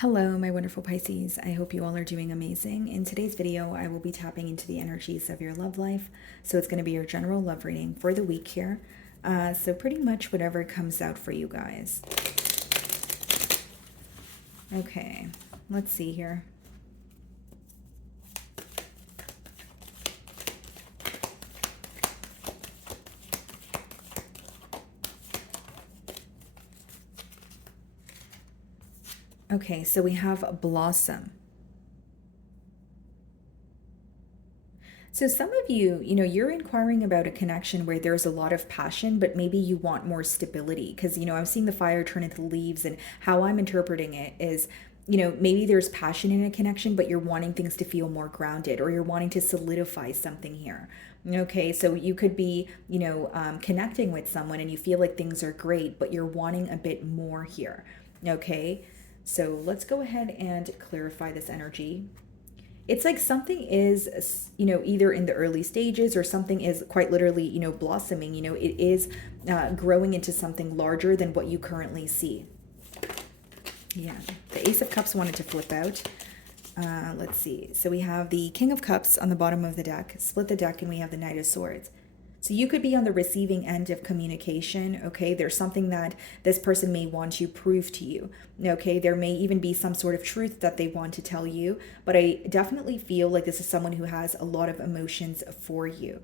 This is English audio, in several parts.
Hello, my wonderful Pisces. I hope you all are doing amazing. In today's video, I will be tapping into the energies of your love life. So it's going to be your general love reading for the week here. So pretty much whatever comes out for you guys. Okay, let's see here. Okay, so we have blossom. So some of you, you're inquiring about a connection where there's a lot of passion, but maybe you want more stability because, I'm seeing the fire turn into leaves, and how I'm interpreting it is, maybe there's passion in a connection, but you're wanting things to feel more grounded, or you're wanting to solidify something here. Okay, so you could be, connecting with someone and you feel like things are great, but you're wanting a bit more here. Okay, so let's go ahead and clarify this energy. It's like something is, either in the early stages, or something is quite literally, blossoming. It is growing into something larger than what you currently see. Yeah, the Ace of Cups wanted to flip out. Let's see. So we have the King of Cups on the bottom of the deck. Split the deck and we have the Knight of Swords. So you could be on the receiving end of communication, okay? There's something that this person may want to prove to you, okay? There may even be some sort of truth that they want to tell you, but I definitely feel like this is someone who has a lot of emotions for you.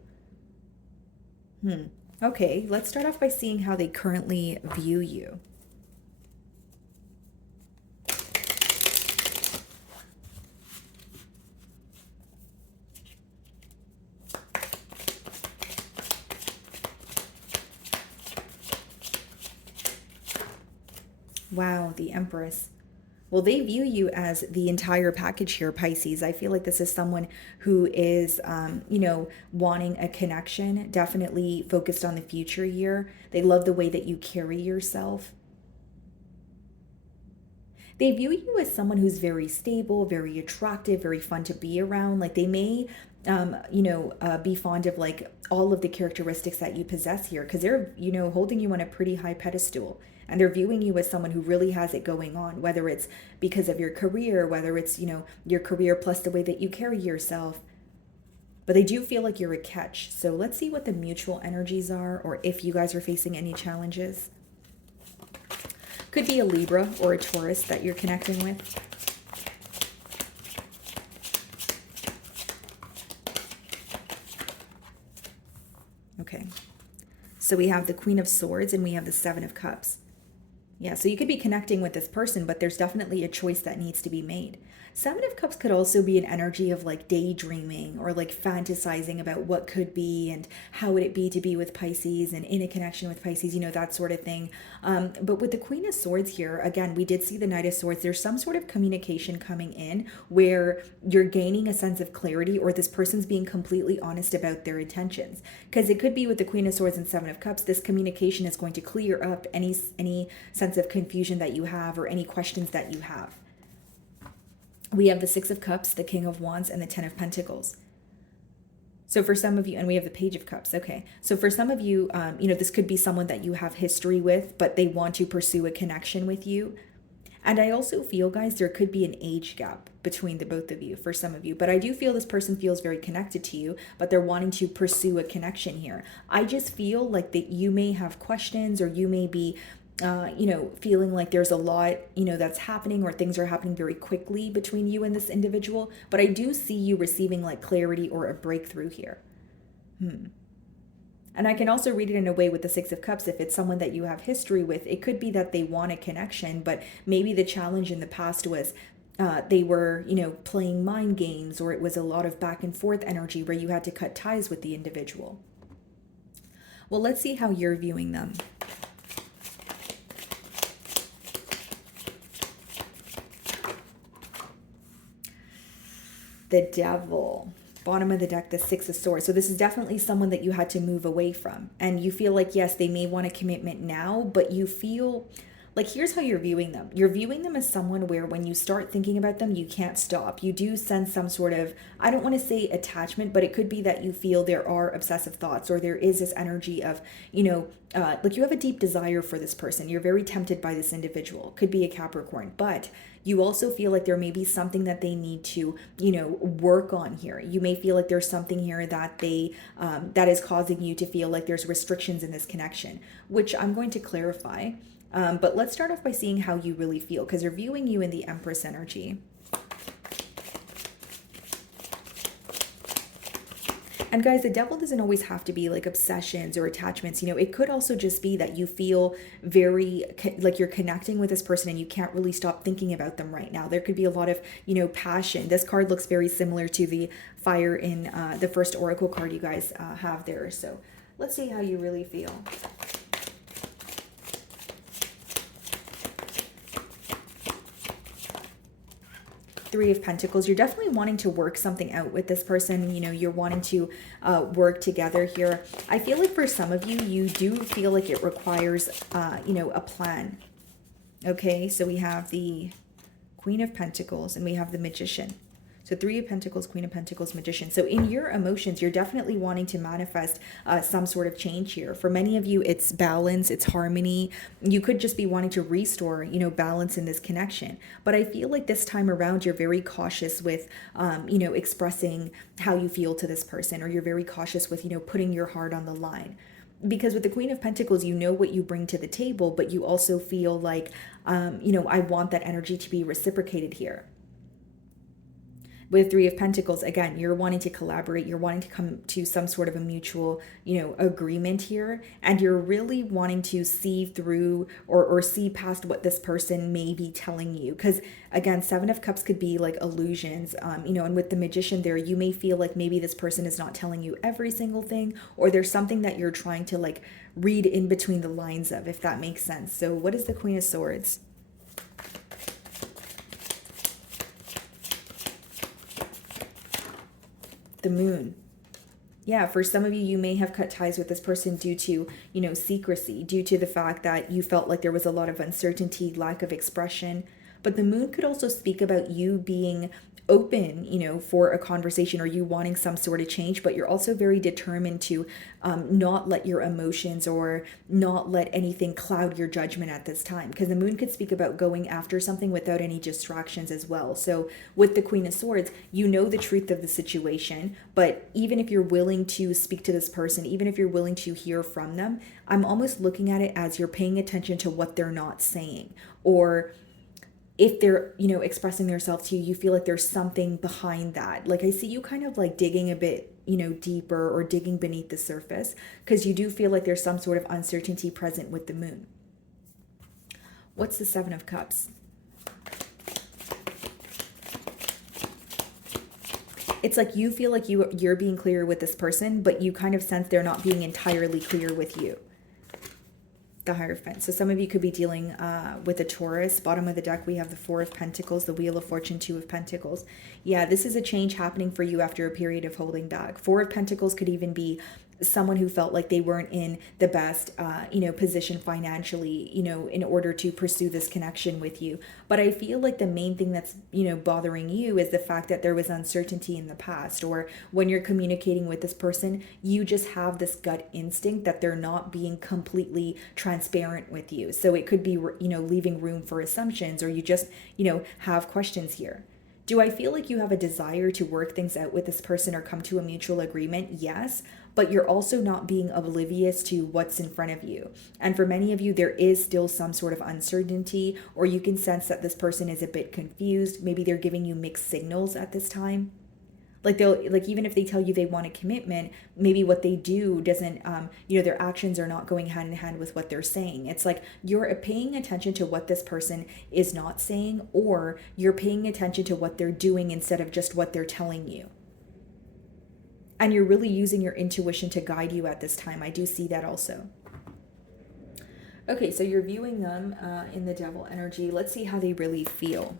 Okay, let's start off by seeing how they currently view you. Wow, the Empress. Well, they view you as the entire package here, Pisces. I feel like this is someone who is, wanting a connection, definitely focused on the future here. They love the way that you carry yourself. They view you as someone who's very stable, very attractive, very fun to be around. Like they may, be fond of like all of the characteristics that you possess here, because they're, holding you on a pretty high pedestal. And they're viewing you as someone who really has it going on, whether it's because of your career, whether it's, your career plus the way that you carry yourself. But they do feel like you're a catch. So let's see what the mutual energies are, or if you guys are facing any challenges. Could be a Libra or a Taurus that you're connecting with. Okay. So we have the Queen of Swords and we have the Seven of Cups. Yeah, so you could be connecting with this person, but there's definitely a choice that needs to be made. Seven of Cups could also be an energy of like daydreaming, or like fantasizing about what could be and how would it be to be with Pisces and in a connection with Pisces, that sort of thing. But with the Queen of Swords here, again, we did see the Knight of Swords. There's some sort of communication coming in where you're gaining a sense of clarity, or this person's being completely honest about their intentions. Because it could be with the Queen of Swords and Seven of Cups, this communication is going to clear up any sense of confusion that you have, or any questions that you have. We have the Six of Cups, the King of Wands, and the Ten of Pentacles. So for some of you, and we have the Page of Cups. Okay. So for some of you, this could be someone that you have history with, but they want to pursue a connection with you. And I also feel, guys, there could be an age gap between the both of you for some of you. But I do feel this person feels very connected to you, but they're wanting to pursue a connection here. I just feel like that you may have questions, or you may be feeling like there's a lot, that's happening, or things are happening very quickly between you and this individual. But I do see you receiving like clarity or a breakthrough here. And I can also read it in a way with the Six of Cups. If it's someone that you have history with, it could be that they want a connection, but maybe the challenge in the past was they were, playing mind games, or it was a lot of back and forth energy where you had to cut ties with the individual. Well, let's see how you're viewing them. The Devil. Bottom of the deck, the Six of Swords. So this is definitely someone that you had to move away from. And you feel like, yes, they may want a commitment now, but you feel Like, here's how you're viewing them. You're viewing them as someone where when you start thinking about them, you can't stop. You do sense some sort of, I don't want to say attachment, but it could be that you feel there are obsessive thoughts, or there is this energy of, like you have a deep desire for this person. You're very tempted by this individual. Could be a Capricorn, but you also feel like there may be something that they need to, work on here. You may feel like there's something here that that is causing you to feel like there's restrictions in this connection, which I'm going to clarify. But let's start off by seeing how you really feel, because they're viewing you in the Empress energy. And guys, the devil doesn't always have to be like obsessions or attachments. It could also just be that you feel very like you're connecting with this person and you can't really stop thinking about them right now. There could be a lot of, passion. This card looks very similar to the fire in the first oracle card you guys have there. So let's see how you really feel. Three of Pentacles. You're definitely wanting to work something out with this person. You're wanting to work together here. I feel like for some of you, you do feel like it requires, a plan. Okay, so we have the Queen of Pentacles and we have the Magician. So Three of Pentacles, Queen of Pentacles, Magician. So in your emotions, you're definitely wanting to manifest some sort of change here. For many of you, it's balance, it's harmony. You could just be wanting to restore, balance in this connection. But I feel like this time around, you're very cautious with, expressing how you feel to this person, or you're very cautious with, putting your heart on the line. Because with the Queen of Pentacles, you know what you bring to the table, but you also feel like, I want that energy to be reciprocated here. With Three of Pentacles, again, you're wanting to collaborate. You're wanting to come to some sort of a mutual, agreement here. And you're really wanting to see through or see past what this person may be telling you. Because, again, Seven of Cups could be like illusions, and with the Magician there, you may feel like maybe this person is not telling you every single thing, or there's something that you're trying to like read in between the lines of, if that makes sense. So what is the Queen of Swords? The Moon. Yeah, for some of you, you may have cut ties with this person due to, secrecy, due to the fact that you felt like there was a lot of uncertainty, lack of expression. But the Moon could also speak about you being open, for a conversation, or you wanting some sort of change, but you're also very determined to not let your emotions or not let anything cloud your judgment at this time, because the Moon could speak about going after something without any distractions as well. So with the Queen of Swords, you know the truth of the situation, but even if you're willing to speak to this person, even if you're willing to hear from them, I'm almost looking at it as you're paying attention to what they're not saying, or if they're, expressing themselves to you, you feel like there's something behind that. Like I see you kind of like digging a bit, deeper, or digging beneath the surface, because you do feel like there's some sort of uncertainty present with the Moon. What's the Seven of Cups? It's like you feel like you're being clear with this person, but you kind of sense they're not being entirely clear with you. The Hierophant. So some of you could be dealing with a Taurus. Bottom of the deck, we have the Four of Pentacles, the Wheel of Fortune, Two of Pentacles. Yeah, this is a change happening for you after a period of holding back. Four of Pentacles could even be someone who felt like they weren't in the best, position financially, in order to pursue this connection with you. But I feel like the main thing that's, bothering you is the fact that there was uncertainty in the past, or when you're communicating with this person, you just have this gut instinct that they're not being completely transparent with you. So it could be, leaving room for assumptions, or you just, have questions here. Do I feel like you have a desire to work things out with this person or come to a mutual agreement? Yes, but you're also not being oblivious to what's in front of you. And for many of you, there is still some sort of uncertainty, or you can sense that this person is a bit confused. Maybe they're giving you mixed signals at this time. Like even if they tell you they want a commitment, maybe what they do doesn't, their actions are not going hand in hand with what they're saying. It's like you're paying attention to what this person is not saying, or you're paying attention to what they're doing instead of just what they're telling you. And you're really using your intuition to guide you at this time. I do see that also. Okay, so you're viewing them in the Devil energy. Let's see how they really feel.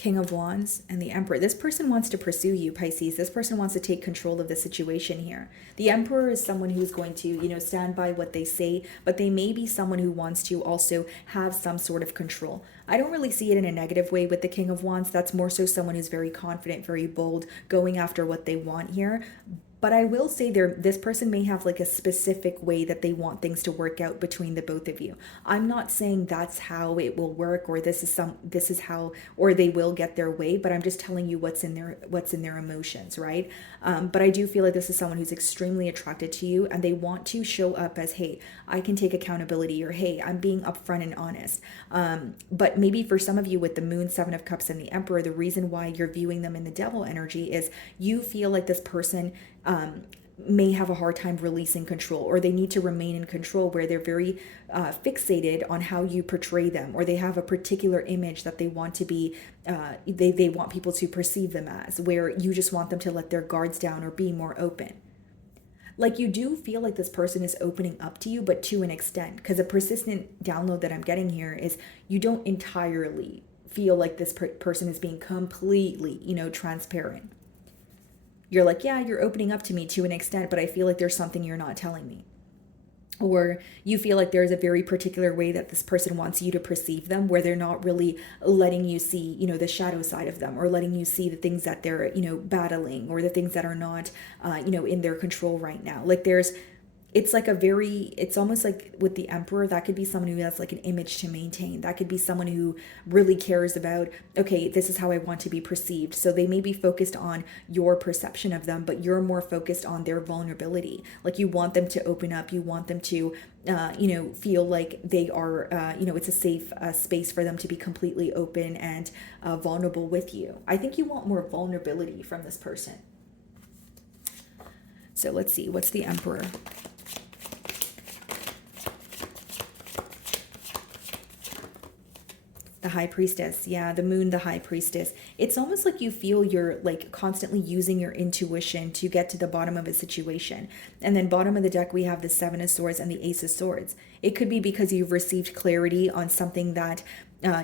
King of Wands and the Emperor. This person wants to pursue you, Pisces. This person wants to take control of the situation here. The Emperor is someone who's going to, stand by what they say, but they may be someone who wants to also have some sort of control. I don't really see it in a negative way with the King of Wands. That's more so someone who's very confident, very bold, going after what they want here. But I will say this person may have like a specific way that they want things to work out between the both of you. I'm not saying that's how it will work, or this is how, or they will get their way, but I'm just telling you what's in their emotions, right? But I do feel like this is someone who's extremely attracted to you, and they want to show up as, hey, I can take accountability, or hey, I'm being upfront and honest. But maybe for some of you with the Moon, Seven of Cups, and the Emperor, the reason why you're viewing them in the Devil energy is you feel like this person may have a hard time releasing control, or they need to remain in control, where they're very fixated on how you portray them, or they have a particular image that they want to be, they want people to perceive them as, where you just want them to let their guards down or be more open. Like, you do feel like this person is opening up to you, but to an extent, because a persistent download that I'm getting here is you don't entirely feel like this person is being completely, transparent. You're like, yeah, you're opening up to me to an extent, but I feel like there's something you're not telling me. Or you feel like there's a very particular way that this person wants you to perceive them, where they're not really letting you see, the shadow side of them, or letting you see the things that they're, battling, or the things that are not, in their control right now. Like it's almost like with the Emperor, that could be someone who has like an image to maintain. That could be someone who really cares about, okay, this is how I want to be perceived. So they may be focused on your perception of them, but you're more focused on their vulnerability. Like, you want them to open up. You want them to, feel like they are, it's a safe space for them to be completely open and vulnerable with you. I think you want more vulnerability from this person. So let's see, what's the Emperor? The High Priestess. Yeah, the Moon, the High Priestess. It's almost like you feel you're like constantly using your intuition to get to the bottom of a situation. And then bottom of the deck, we have the Seven of Swords and the Ace of Swords. It could be because you've received clarity on something that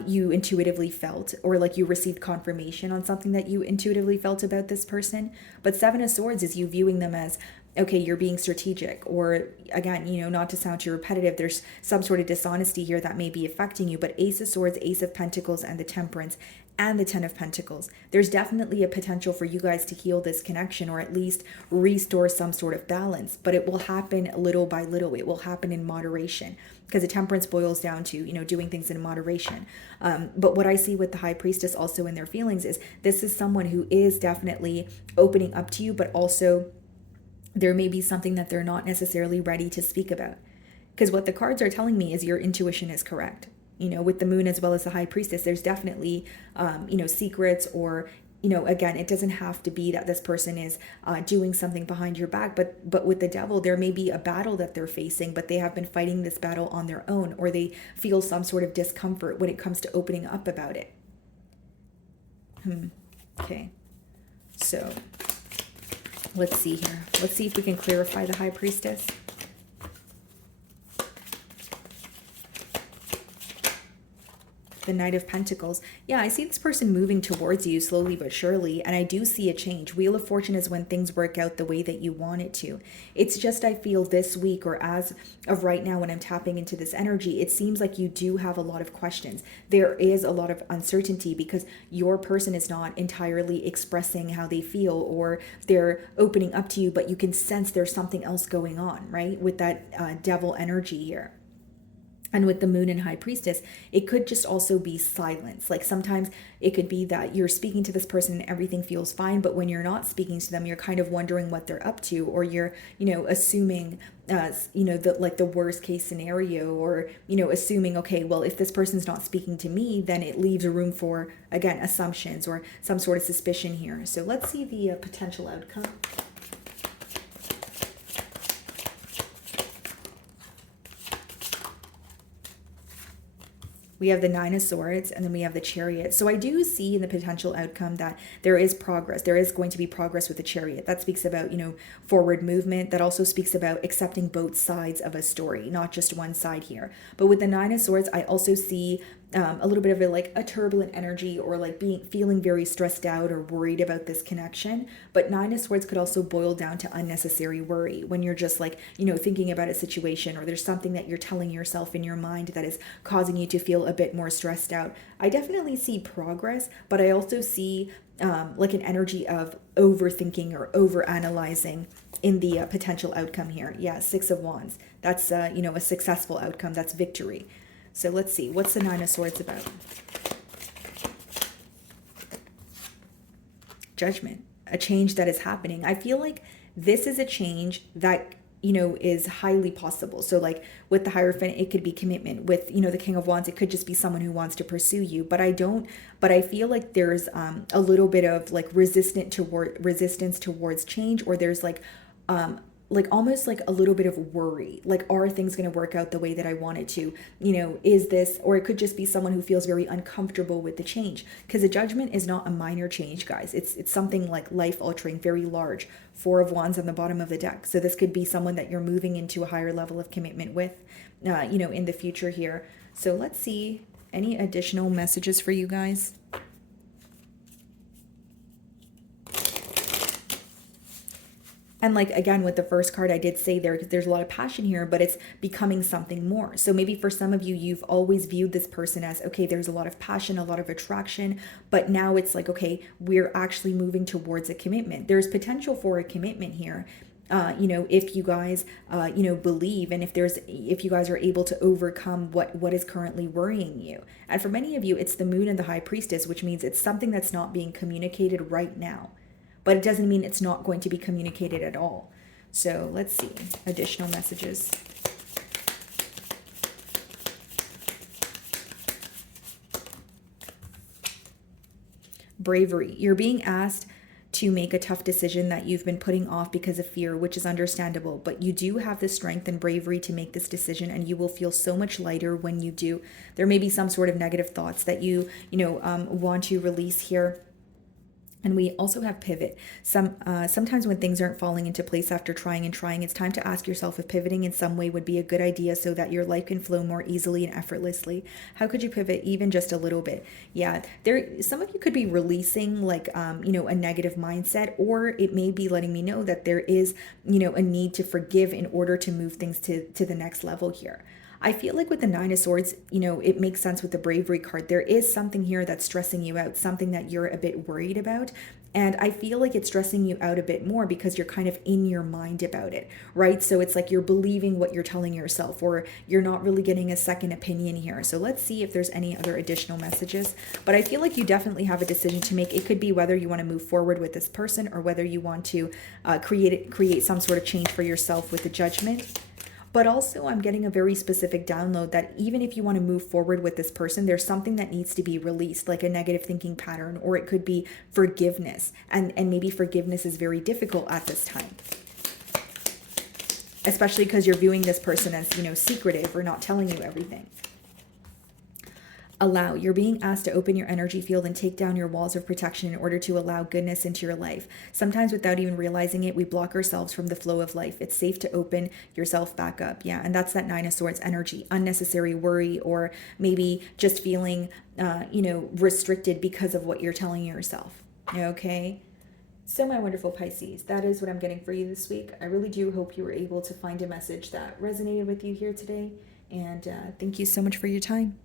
you intuitively felt, or like you received confirmation on something that you intuitively felt about this person. But Seven of Swords is you viewing them as, okay, you're being strategic, or again, not to sound too repetitive, there's some sort of dishonesty here that may be affecting you. But Ace of Swords, Ace of Pentacles, and the Temperance, and the Ten of Pentacles. There's definitely a potential for you guys to heal this connection, or at least restore some sort of balance. But it will happen little by little. It will happen in moderation, because the Temperance boils down to, doing things in moderation. But what I see with the High Priestess also in their feelings is this is someone who is definitely opening up to you, but also there may be something that they're not necessarily ready to speak about. Because what the cards are telling me is your intuition is correct. With the Moon as well as the High Priestess, there's definitely, secrets, or, again, it doesn't have to be that this person is doing something behind your back. But with the Devil, there may be a battle that they're facing, but they have been fighting this battle on their own, or they feel some sort of discomfort when it comes to opening up about it. Okay. So let's see here. Let's see if we can clarify the High Priestess. The Knight of Pentacles. Yeah, I see this person moving towards you slowly but surely, and I do see a change. Wheel of Fortune is when things work out the way that you want it to. It's just, I feel this week, or as of right now when I'm tapping into this energy, it seems like you do have a lot of questions. There is a lot of uncertainty because your person is not entirely expressing how they feel, or they're opening up to you, but you can sense there's something else going on, right? With that Devil energy here. And with the Moon and High Priestess, it could just also be silence. Like, sometimes it could be that you're speaking to this person and everything feels fine, but when you're not speaking to them, you're kind of wondering what they're up to, or you're, assuming, the worst case scenario, or, assuming, okay, well, if this person's not speaking to me, then it leaves a room for, again, assumptions or some sort of suspicion here. So let's see the potential outcome. We have the Nine of Swords, and then we have the Chariot. So I do see in the potential outcome that there is progress. There is going to be progress with the Chariot. That speaks about, forward movement. That also speaks about accepting both sides of a story, not just one side here. But with the Nine of Swords, I also see a little bit of a turbulent energy, or like feeling very stressed out or worried about this connection. But Nine of Swords could also boil down to unnecessary worry when you're just like, thinking about a situation, or there's something that you're telling yourself in your mind that is causing you to feel a bit more stressed out. I definitely see progress, but I also see like an energy of overthinking or overanalyzing in the potential outcome here. Yeah, Six of Wands. That's a successful outcome. That's victory. So let's see, what's the Nine of Swords about? Judgment, a change that is happening. I feel like this is a change that is highly possible. So like with the Hierophant, it could be commitment. With the King of Wands, it could just be someone who wants to pursue you. But I feel like there's a little bit of like resistance towards change, or there's like almost like a little bit of worry, like, are things going to work out the way that I want it to? Is this, or it could just be someone who feels very uncomfortable with the change, because a Judgment is not a minor change, guys. It's something like life altering, very large. Four of Wands on the bottom of the deck. So this could be someone that you're moving into a higher level of commitment with, in the future here. So let's see any additional messages for you guys. And like, again, with the first card, I did say there's a lot of passion here, but it's becoming something more. So maybe for some of you, you've always viewed this person as, okay, there's a lot of passion, a lot of attraction, but now it's like, okay, we're actually moving towards a commitment. There's potential for a commitment here. If you guys, believe, and if you guys are able to overcome what is currently worrying you. And for many of you, it's the Moon and the High Priestess, which means it's something that's not being communicated right now. But it doesn't mean it's not going to be communicated at all. So let's see, additional messages. Bravery. You're being asked to make a tough decision that you've been putting off because of fear, which is understandable. But you do have the strength and bravery to make this decision, and you will feel so much lighter when you do. There may be some sort of negative thoughts that you want to release here. And we also have pivot. Sometimes when things aren't falling into place after trying, it's time to ask yourself if pivoting in some way would be a good idea so that your life can flow more easily and effortlessly. How could you pivot even just a little bit? Yeah, some of you could be releasing like, a negative mindset, or it may be letting me know that there is, a need to forgive in order to move things to the next level here. I feel like with the Nine of Swords, it makes sense with the bravery card. There is something here that's stressing you out, something that you're a bit worried about. And I feel like it's stressing you out a bit more because you're kind of in your mind about it, right? So it's like you're believing what you're telling yourself, or you're not really getting a second opinion here. So let's see if there's any other additional messages. But I feel like you definitely have a decision to make. It could be whether you want to move forward with this person, or whether you want to create some sort of change for yourself with the Judgment. But also I'm getting a very specific download that even if you want to move forward with this person, there's something that needs to be released, like a negative thinking pattern, or it could be forgiveness. And maybe forgiveness is very difficult at this time, especially because you're viewing this person as, secretive or not telling you everything. Allow. You're being asked to open your energy field and take down your walls of protection in order to allow goodness into your life. Sometimes without even realizing it, we block ourselves from the flow of life. It's safe to open yourself back up. Yeah, and that's that Nine of Swords energy. Unnecessary worry, or maybe just feeling, restricted because of what you're telling yourself. Okay? So my wonderful Pisces, that is what I'm getting for you this week. I really do hope you were able to find a message that resonated with you here today. And thank you so much for your time.